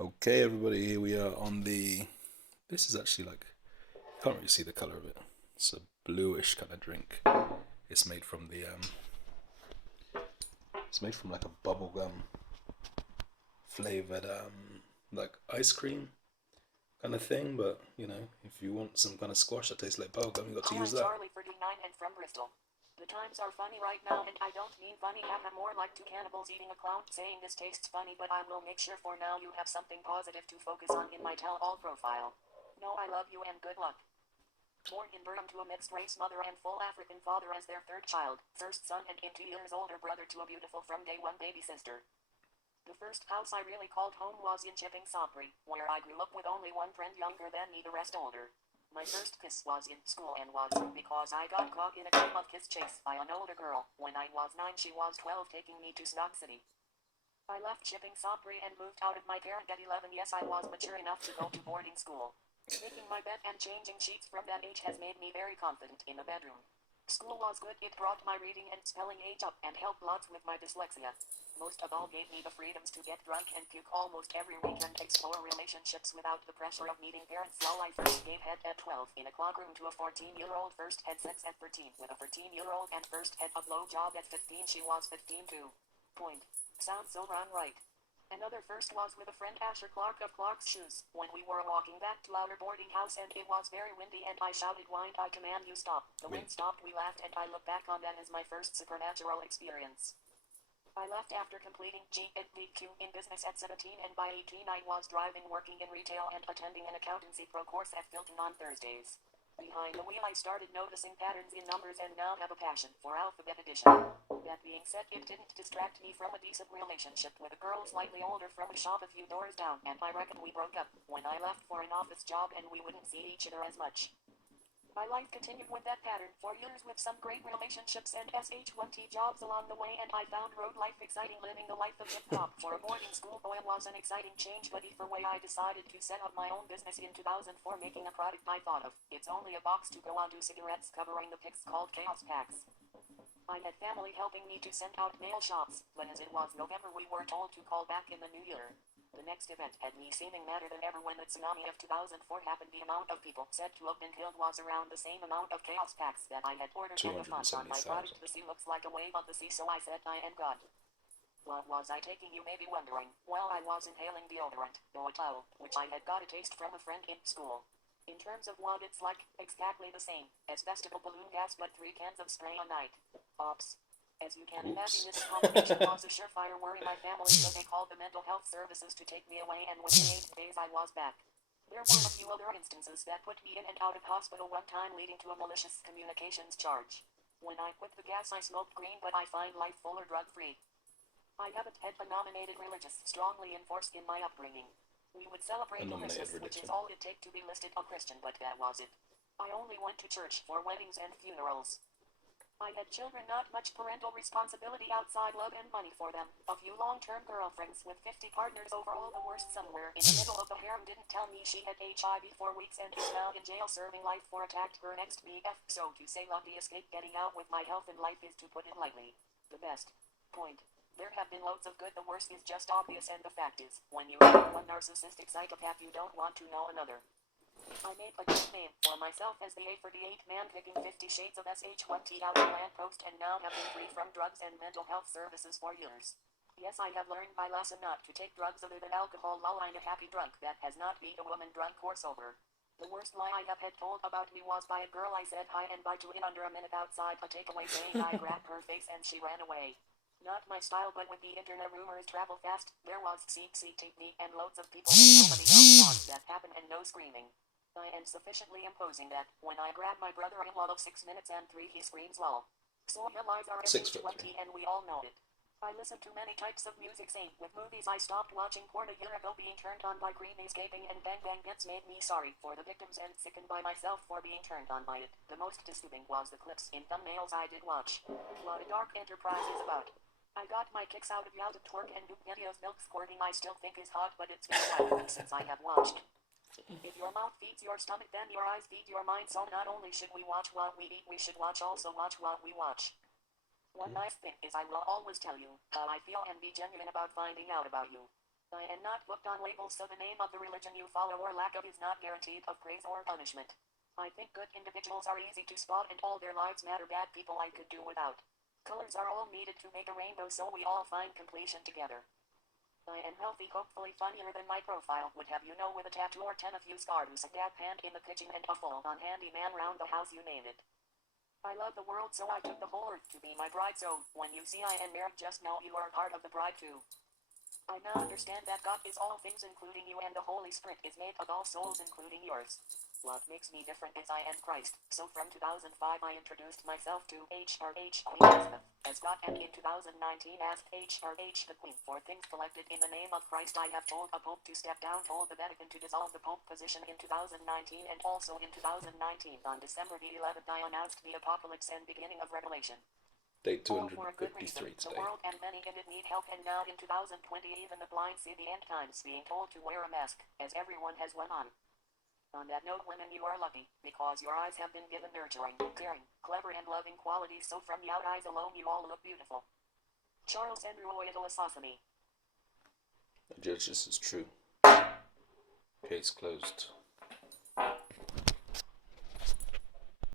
Okay, everybody, here we are on the. This is actually like. Can't really see the color of it. It's a bluish kind of drink. It's made from the. It's made from like a bubblegum flavored like ice cream kind of thing. But if you want some kind of squash that tastes like bubblegum, you got to Hi, use I'm that. Charlie, 39 and from Bristol. The times are funny right now, and I don't mean funny, haha, more like two cannibals eating a clown saying this tastes funny, but I will make sure for now you have something positive to focus on in my tell-all profile. No, I love you and good luck. Born in Durham to a mixed-race mother and full African father as their third child, first son and 2 years older brother to a beautiful from day one baby sister. The first house I really called home was in Chipping Salisbury, where I grew up with only one friend younger than me, the rest older. My first kiss was in school and was because I got caught in a game of kiss chase by an older girl. When I was 9, she was 12, taking me to Snog City. I left Chipping Salisbury and moved out of my parent at 11. Yes, I was mature enough to go to boarding school. Making my bed and changing sheets from that age has made me very confident in the bedroom. School was good, it brought my reading and spelling age up and helped lots with my dyslexia. Most of all gave me the freedoms to get drunk and puke almost every week and explore relationships without the pressure of needing parents. While I first gave head at 12 in a cloakroom to a 14-year-old, first had sex at 13 with a 13-year-old, and first had a blowjob at 15. She was 15 too. Point. Sounds so wrong, right? Another first was with a friend, Asher Clark of Clark's Shoes, when we were walking back to our boarding house and it was very windy and I shouted, "Wind, I command you stop." The wind Wait, stopped, we laughed, and I look back on that as my first supernatural experience. I left after completing GEDQ in business at 17, and by 18 I was driving, working in retail, and attending an accountancy pro course at Filton on Thursdays. Behind the wheel I started noticing patterns in numbers and now have a passion for alphabet addition. That being said, it didn't distract me from a decent relationship with a girl slightly older from a shop a few doors down, and I reckon we broke up when I left for an office job and we wouldn't see each other as much. My life continued with that pattern for years, with some great relationships and SH1T jobs along the way, and I found road life exciting. Living the life of hip-hop for a boarding school boy was an exciting change, but either way I decided to set up my own business in 2004, making a product I thought of. It's only a box to go onto cigarettes covering the pics, called Chaos Packs. I had family helping me to send out mail shots, but as it was November we were told to call back in the new year. The next event had me seeming madder than ever when the tsunami of 2004 happened. The amount of people said to have been killed was around the same amount of chaos packs that I had ordered, two and the hundred and font on seventy my thousand. product, "The sea looks like a wave of the sea," so I said, "I am God." What was I taking, you may be wondering? Well, I was inhaling deodorant, Oyedele, which I had got a taste from a friend in school. In terms of what it's like, exactly the same as festival balloon gas, but 3 cans of spray a night. Ops. As you can imagine, Oops. this combination was a surefire worry my family, so they called the mental health services to take me away, and within 8 days I was back. There were a few other instances that put me in and out of hospital, one time leading to a malicious communications charge. When I quit the gas I smoked green, but I find life fuller drug-free. I haven't had a nominated religious strongly enforced in my upbringing. We would A celebrate nominated Christmas, which is religion. all it take to be listed a Christian, but that was it. I only went to church for weddings and funerals. I had children, not much parental responsibility outside love and money for them. A few long-term girlfriends with 50 partners, overall the worst somewhere in the middle of the harem. Didn't tell me she had HIV for weeks and is now in jail serving life for attacked her next BF. So to say lucky escape getting out with my health and life is to put it lightly. The best. Point. There have been loads of good, the worst is just obvious, and the fact is, when you have one narcissistic psychopath you don't want to know another. I made a good name for myself as the A48 man, picking 50 shades of SH1T out of lamppost, and now have been free from drugs and mental health services for years. Yes, I have learned my lesson not to take drugs other than alcohol. Lol, I'm a happy drunk that has not beat a woman drunk or sober. The worst lie I have had told about me was by a girl I said hi and bye to in under a minute outside a takeaway chain. I grabbed her face and she ran away. Not my style, but with the internet rumors travel fast, there was CCTV and loads of people and nobody else saw that happen and no screaming. I am sufficiently imposing that when I grab my brother-in-law of 6 minutes and 3 he screams lol. So your lies are 6'3". SH1T and we all know it. I listen to many types of music. Same with movies. I stopped watching porn a year ago. Being turned on by Green Escaping and Bang Bang Gets made me sorry for the victims and sickened by myself for being turned on by it. The most disturbing was the clips in thumbnails I did watch. What a dark enterprise is about. I got my kicks out of Yalda Twerk and Duke videos. Milk squirting I still think is hot, but it's been a while since I have watched. If your mouth feeds your stomach, then your eyes feed your mind. So not only should we watch what we eat, we should also watch what we watch. One nice thing is I will always tell you how I feel and be genuine about finding out about you. I am not booked on labels, so the name of the religion you follow or lack of is not guaranteed of praise or punishment. I think good individuals are easy to spot and all their lives matter. Bad people I could do without. Colors are all needed to make a rainbow, so we all find completion together. I am healthy, hopefully funnier than my profile would have you know, with a tattoo or 10 of you scars, a dab hand in the kitchen and a full-on handyman round the house, you name it. I love the world, so I took the whole earth to be my bride, so when you see I am married, just know you are a part of the bride too. I now understand that God is all things including you, and the Holy Spirit is made of all souls including yours. What makes me different is I am Christ. So from 2005 I introduced myself to HRH Queen Elizabeth as God, and in 2019 asked HRH the Queen for things collected in the name of Christ. I have told a Pope to step down, told the Vatican to dissolve the Pope position in 2019, and also in 2019 on December the 11th I announced the apocalypse and beginning of Revelation. Day All for a good reason. 253 The today. world and many in it need help, and now in 2020 even the blind see the end times, being told to wear a mask, as everyone has one on. On that note, women, you are lucky, because your eyes have been given nurturing, caring, clever and loving qualities, so from the out eyes alone you all look beautiful. Charles Andrew Oyedele Ososami. I judge this is true. Case closed.